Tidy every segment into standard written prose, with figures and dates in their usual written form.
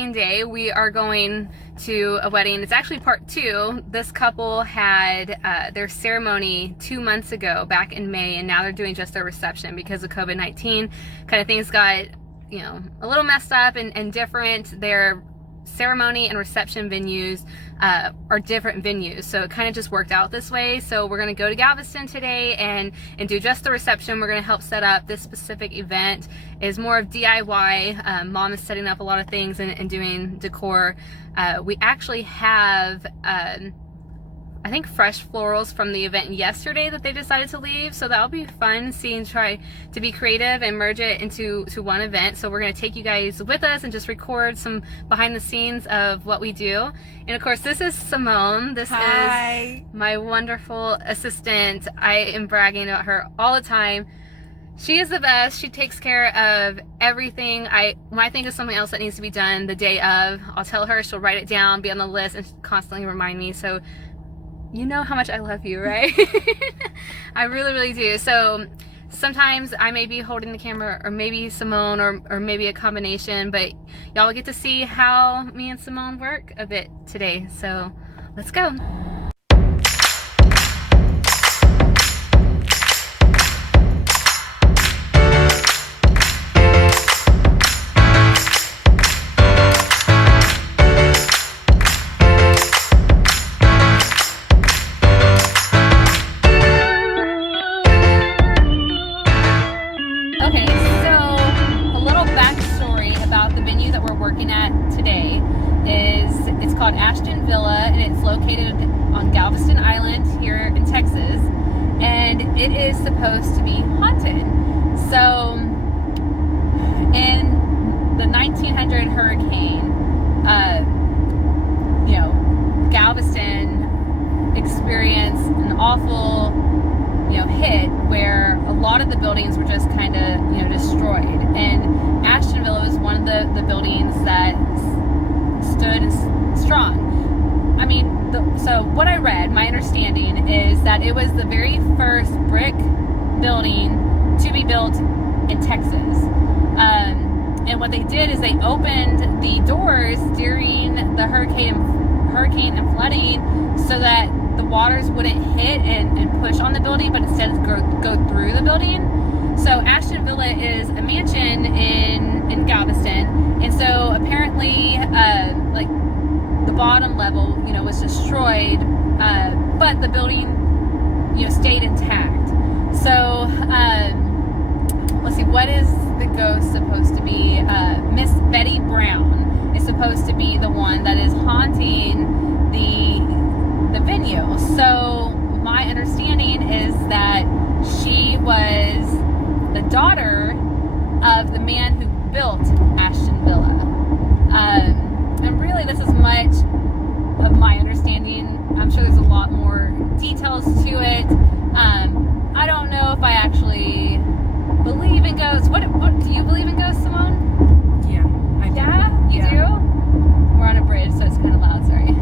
wedding day. We are going to a wedding. It's actually part 2. This couple had their ceremony 2 months ago, back in May, and now they're doing just their reception because of COVID-19. Kind of things got, you know, a little messed up and different. Their ceremony and reception venues are different venues, so it kind of just worked out this way. So we're going to go to Galveston today and do just the reception. We're going to help set up this specific event. Is more of DIY. Mom is setting up a lot of things and doing decor. We actually have I think fresh florals from the event yesterday that they decided to leave, so that'll be fun seeing, try to be creative and merge it into one event. So we're going to take you guys with us and just record some behind the scenes of what we do. And of course, this is Simone. This Hi. is my wonderful assistant. I am bragging about her all the time. She is the best. She takes care of everything. When I think of something else that needs to be done the day of, I'll tell her, she'll write it down, be on the list, and constantly remind me. So you know how much I love you, right? I really, really do. So sometimes I may be holding the camera, or maybe Simone, or maybe a combination, but y'all get to see how me and Simone work a bit today. So let's go. Ashton Villa, and it's located on Galveston Island here in Texas, and it is supposed to be haunted. So in the 1900 hurricane, you know, Galveston experienced an awful, you know, hit where a lot of the buildings were just kind of, you know, destroyed, and Ashton Villa was one of the buildings that stood strong. I mean, so what I read, my understanding is that it was the very first brick building to be built in Texas. And what they did is they opened the doors during the hurricane and flooding so that the waters wouldn't hit and push on the building, but instead go through the building. So Ashton Villa is a mansion in Galveston, and so apparently like the bottom level, you know, was destroyed, but the building, you know, stayed intact. So let's see, what is the ghost supposed to be? Miss Betty Brown is supposed to be the one that is haunting the venue. So my understanding is that she was the daughter of the man who built Ashton Villa. And really, this is much of my understanding. I'm sure there's a lot more details to it. I don't know if I actually believe in ghosts. What do you believe in ghosts, Simone? Yeah, I do. Yeah, you do? We're on a bridge, so it's kind of loud, sorry.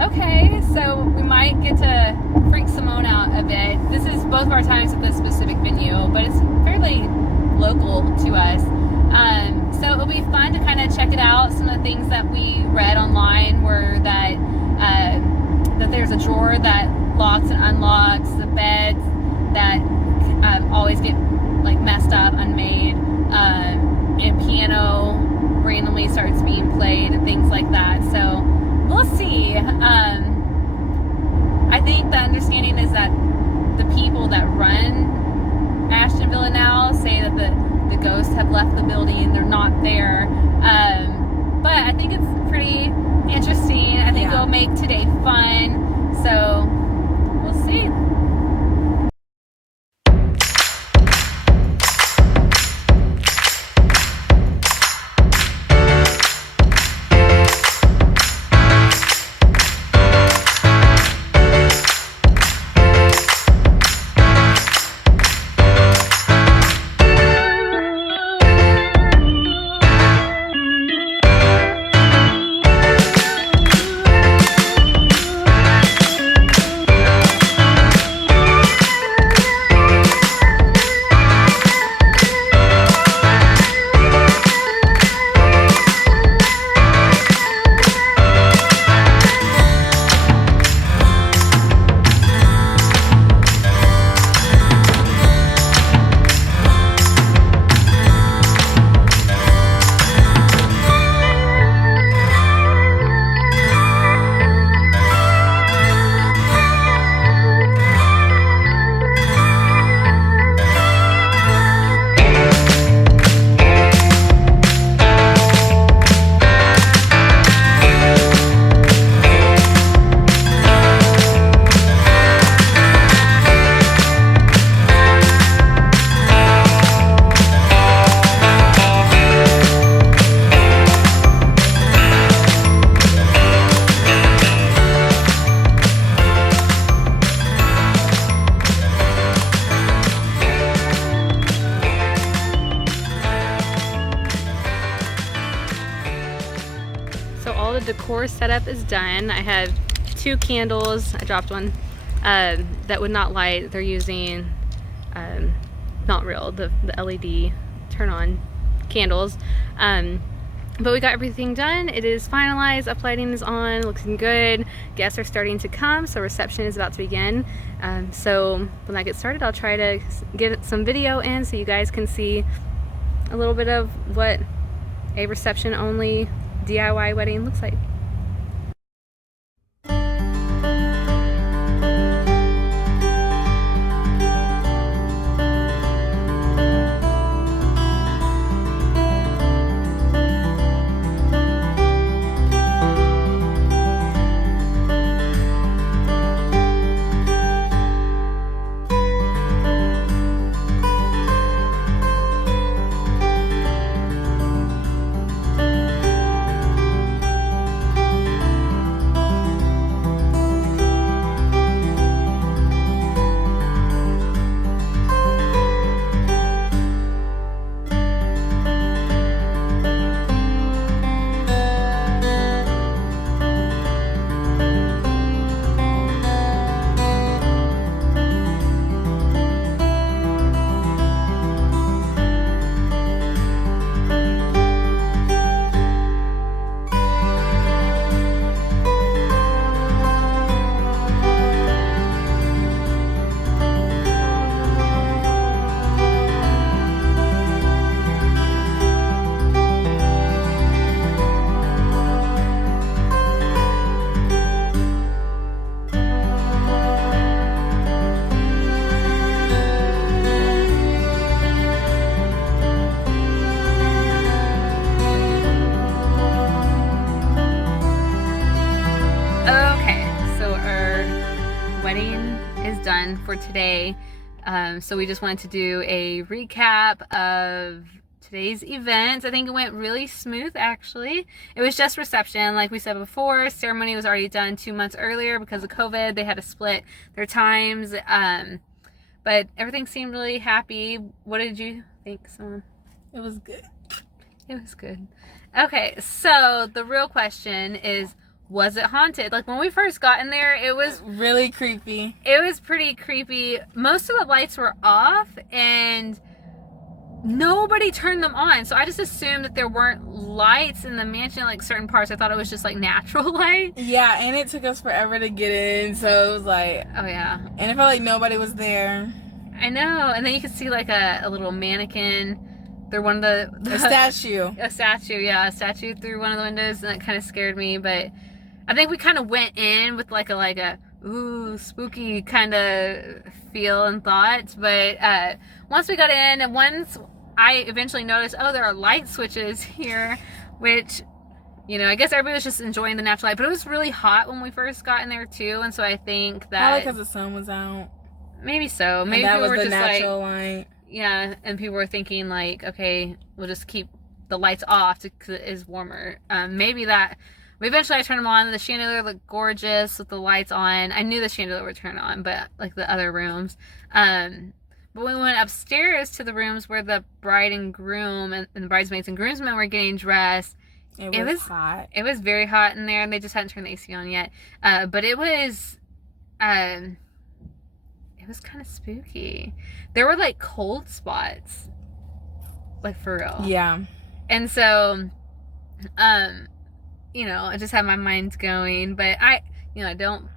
Okay, so we might get to freak Simone out a bit. This is both of our times at this specific venue, but it's fairly local to us. So it'll be fun to kind of check it out. Some of the things that we read online were that there's a drawer that locks and unlocks, the beds that always get like messed up, unmade, and piano randomly starts being played and things like that. So we'll see. I think the understanding is that the people that run Ashton Villa now say that the ghosts have left the building, they're not there. But I think it's pretty interesting. I think it'll make today fun. So we'll see. decor setup is done. I had 2 candles. I dropped one that would not light. They're using not real, the LED turn on candles. But we got everything done. It is finalized. Uplighting is on, looking good. Guests are starting to come, so reception is about to begin. So when I get started, I'll try to get some video in so you guys can see a little bit of what a reception only DIY wedding looks like. For today. So we just wanted to do a recap of today's event. I think it went really smooth, actually. It was just reception, like we said before. Ceremony was already done 2 months earlier because of COVID. They had to split their times, but everything seemed really happy. What did you think, Salon? It was good. It was good. Okay, so the real question is, was it haunted? Like, when we first got in there, it was really creepy. It was pretty creepy. Most of the lights were off and nobody turned them on. So I just assumed that there weren't lights in the mansion, like certain parts. I thought it was just like natural light. Yeah, and it took us forever to get in. So it was like, oh yeah. And it felt like nobody was there. I know. And then you could see like a little mannequin. They're one of the a statue. A statue, yeah. A statue through one of the windows, and that kind of scared me. But I think we kind of went in with like a ooh, spooky kind of feel and thoughts. But once we got in, and once I eventually noticed, oh, there are light switches here, which, you know, I guess everybody was just enjoying the natural light. But it was really hot when we first got in there too, and so I think that probably because the sun was out. Maybe so. Maybe that people was were the just natural like, light. Yeah, and people were thinking like, okay, we'll just keep the lights off because it is warmer. Maybe that. Eventually I turned them on. The chandelier looked gorgeous with the lights on. I knew the chandelier would turn on, but like the other rooms. But we went upstairs to the rooms where the bride and groom and the bridesmaids and groomsmen were getting dressed. It was hot. It was very hot in there, and they just hadn't turned the AC on yet. But it was kind of spooky. There were like cold spots, like for real. Yeah. And so, you know, I just had my mind going, but I don't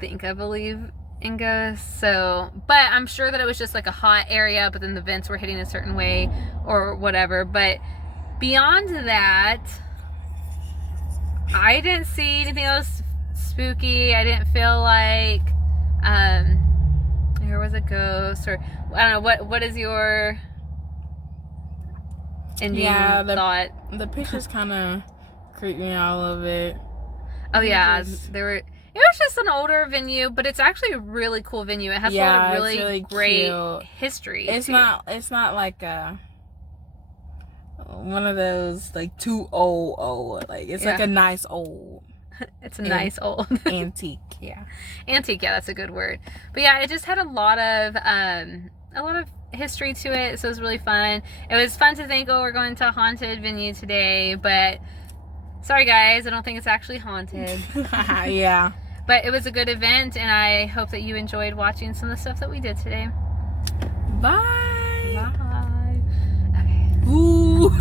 think I believe in ghosts. So, but I'm sure that it was just like a hot area, but then the vents were hitting a certain way or whatever. But beyond that, I didn't see anything else spooky. I didn't feel like there was a ghost, or I don't know. What is your ending thought? The pictures kind of creeped me out a little bit. Oh yeah, it was just an older venue, but it's actually a really cool venue. It has a lot of really great history. It's not like one of those like too old. Like it's like a nice old. It's a nice old antique. Yeah, antique. Yeah, that's a good word. But yeah, it just had a lot of history to it, so it was really fun. It was fun to think, oh, we're going to a haunted venue today, but Sorry guys, I don't think it's actually haunted. Yeah. But it was a good event, and I hope that you enjoyed watching some of the stuff that we did today. Bye. Bye. Okay. Ooh.